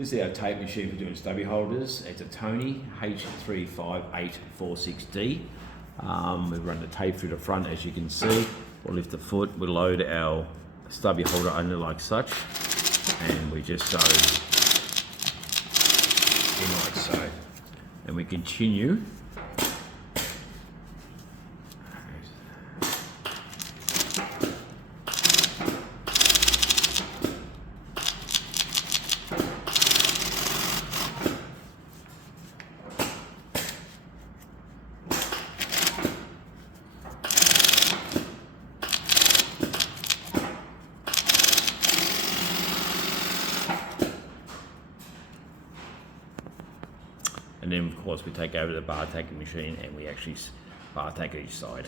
This is our tape machine for doing stubby holders. It's a Tony H-35846-PS. We run the tape through the front, as you can see. We'll lift the foot, we'll load our stubby holder only like such, and we just sew in like so. And we continue. And then of course we take over the bar taking machine and we actually bar take each side.